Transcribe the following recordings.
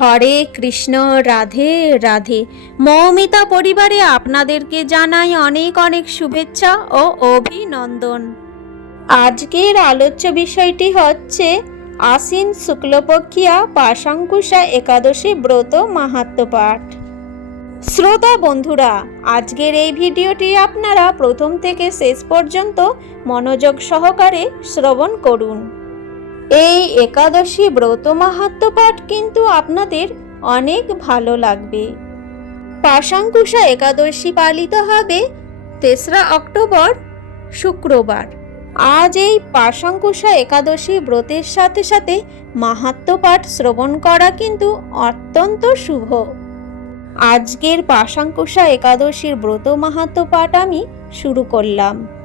হরে কৃষ্ণ, রাধে রাধে। মৌমিতা পরিবারে আপনাদেরকে জানাই অনেক অনেক শুভেচ্ছা ও অভিনন্দন। আজকের আলোচ্য বিষয়টি হচ্ছে, আশ্বিন শুক্লপক্ষিয়া পাশাঙ্কুশা একাদশী ব্রত মাহাত্ম্য পাঠ। শ্রোতা বন্ধুরা, আজকের এই ভিডিওটি আপনারা প্রথম থেকে শেষ পর্যন্ত মনোযোগ সহকারে শ্রবণ করুন। এই একাদশী ব্রত মাহাত্ম্য পাঠ কিন্তু আপনাদের অনেক ভালো লাগবে। পাশাঙ্কুশা একাদশী পালিত হবে তেসরা অক্টোবর, শুক্রবার। আজ এই পাশাঙ্কুশা একাদশী ব্রতের সাথে সাথে মাহাত্ম্য পাঠ শ্রবণ করা কিন্তু অত্যন্ত শুভ। আজকের পাশাঙ্কুশা একাদশীর ব্রত মাহাত্ম্য পাঠ আমি শুরু করলাম।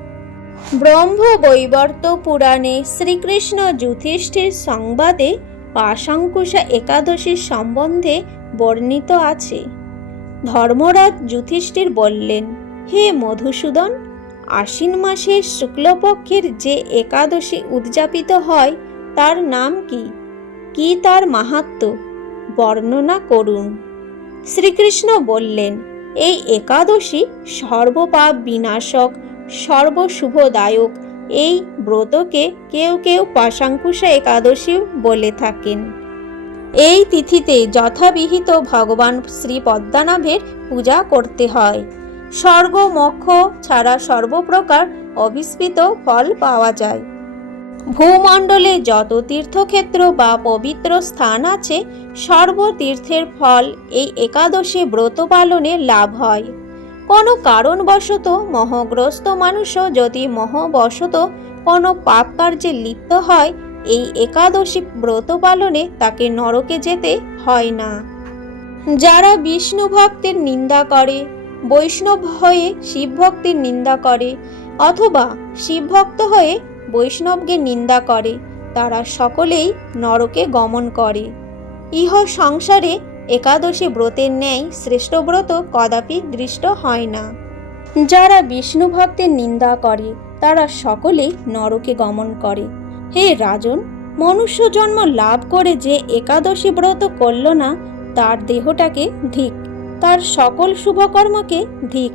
ব্রহ্ম বৈবর্ত পুরাণে শ্রীকৃষ্ণ যুধিষ্ঠির সংবাদে পাশাঙ্কুশা একাদশীর সম্বন্ধে বর্ণিত আছে। ধর্মরাজ যুধিষ্ঠির বললেন, হে মধুসূদন, আশ্বিন মাসের শুক্লপক্ষের যে একাদশী উদযাপিত হয়, তার নাম কি? কি তার মাহাত্ম্য বর্ণনা করুন। শ্রীকৃষ্ণ বললেন, এই একাদশী সর্বপাপ বিনাশক সর্বশুভদায়ক। এই ব্রতকে কেউ কেউ পাশাঙ্কুশা একাদশী বলে থাকেন। এই তিথিতে যথাবিহিত ভগবান শ্রী পদ্মানাভের পূজা করতে হয়। স্বর্গ মোক্ষ ছাড়া সর্বপ্রকার অবিস্মৃত ফল পাওয়া যায়। ভূমণ্ডলে যত তীর্থক্ষেত্র বা পবিত্র স্থান আছে, সর্বতীর্থের ফল এই একাদশী ব্রত পালনে লাভ হয়। কোনো কারণবশত মোহগ্রস্ত মানুষও যদি মোহবশত কোনো পাপ কার্যে লিপ্ত হয়, এই একাদশী ব্রত পালনে তাকে নরকে যেতে হয় না। যারা বিষ্ণু ভক্তের নিন্দা করে, বৈষ্ণব হয়ে শিব ভক্তের নিন্দা করে, অথবা শিবভক্ত হয়ে বৈষ্ণবকে নিন্দা করে, তারা সকলেই নরকে গমন করে। ইহ সংসারে একাদশী ব্রতের ন্যায় শ্রেষ্ঠ ব্রত কদাপি দৃষ্ট হয় না। যারা বিষ্ণু ভক্তের নিন্দা করে, তারা সকলেই নরকে গমন করে। হে রাজন, মনুষ্য জন্ম লাভ করে যে একাদশী ব্রত করল না, তার দেহটাকে ধিক, তার সকল শুভকর্মকে ধিক,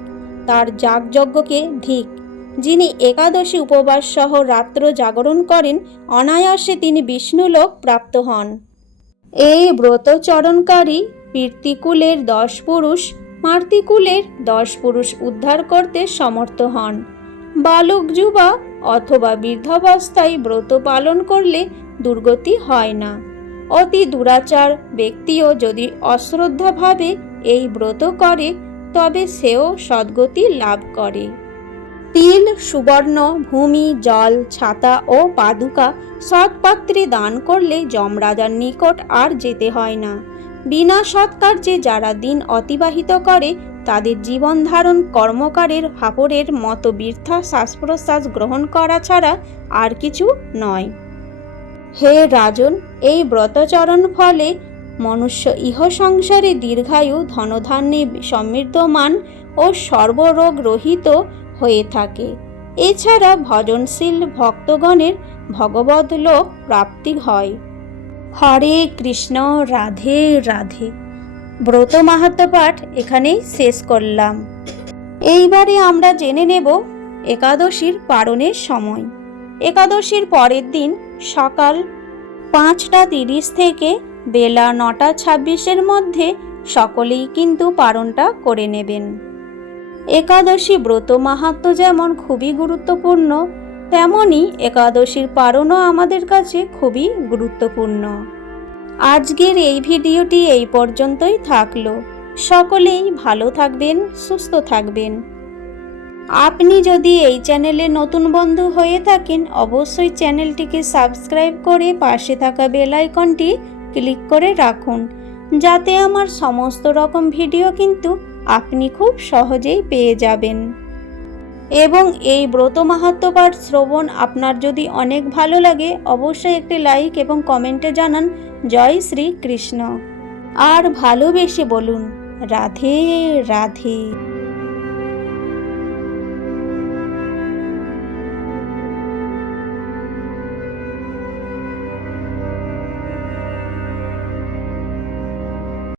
তার যাগযজ্ঞকে ধিক। যিনি একাদশী উপবাস সহ রাত্র জাগরণ করেন, অনায়াসে তিনি বিষ্ণুলোক প্রাপ্ত হন। এই ব্রতচরণকারী পীর্তিকুলের দশ পুরুষ মার্তিকুলের দশ পুরুষ উদ্ধার করতে সমর্থ হন। বালক যুবা অথবা বৃদ্ধাবস্থায় ব্রত পালন করলে দুর্গতি হয় না। অতি দুরাচার ব্যক্তিও যদি অশ্রদ্ধাভাবে এই ব্রত করে, তবে সেও সদ্গতি লাভ করে। তিল, সুবর্ণ, ভূমি, জল, ছাতা ও পাদুকা সৎপাত্রে দান করলে যমরাজার নিকট আর যেতে হয় না। বিনা সৎকার্যে যারা দিন অতিবাহিত করে, তাদের জীবন ধারণ কর্মকারের হাপড়ের মতো বৃথা শ্বাস প্রশ্বাস গ্রহণ করা ছাড়া আর কিছু নয়। হে রাজন, এই ব্রতচরণ ফলে মনুষ্য ইহ সংসারে দীর্ঘায়ু ধনধান্যে সমৃদ্ধমান ও সর্বরোগ রহিত হয়ে থাকে। এছাড়া ভজনশীল ভক্তগণের ভগবত লোক প্রাপ্তি হয়। হরে কৃষ্ণ, রাধে রাধে। ব্রত মাহাত্ম পাঠ এখানেই শেষ করলাম। এইবারে আমরা জেনে নেব একাদশীর পারণের সময়। একাদশীর পরের দিন সকাল পাঁচটা তিরিশ থেকে বেলা নটা ছাব্বিশের মধ্যে সকলেই কিন্তু পারণটা করে নেবেন। একাদশী ব্রত মাহাত্ম যেমন খুবই গুরুত্বপূর্ণ তেমনই একাদশীর পারণও আমাদের কাছে খুবই গুরুত্বপূর্ণ। আজকের এই ভিডিওটি এই পর্যন্তই থাকল। সকলেই ভালো থাকবেন, সুস্থ থাকবেন। আপনি যদি এই চ্যানেলে নতুন বন্ধু হয়ে থাকেন, অবশ্যই চ্যানেলটিকে সাবস্ক্রাইব করে পাশে থাকা বেল আইকনটি ক্লিক করে রাখুন, যাতে আমার সমস্ত রকম ভিডিও কিন্তু আপনি খুব সহজেই পেয়ে যাবেন। এবং এই ব্রত মাহাত্মপাঠ শ্রবণ আপনার যদি অনেক ভালো লাগে, অবশ্যই একটি লাইক এবং কমেন্টে জানান, জয় শ্রী কৃষ্ণ আর ভালোবেসে বলুন, রাধে রাধে।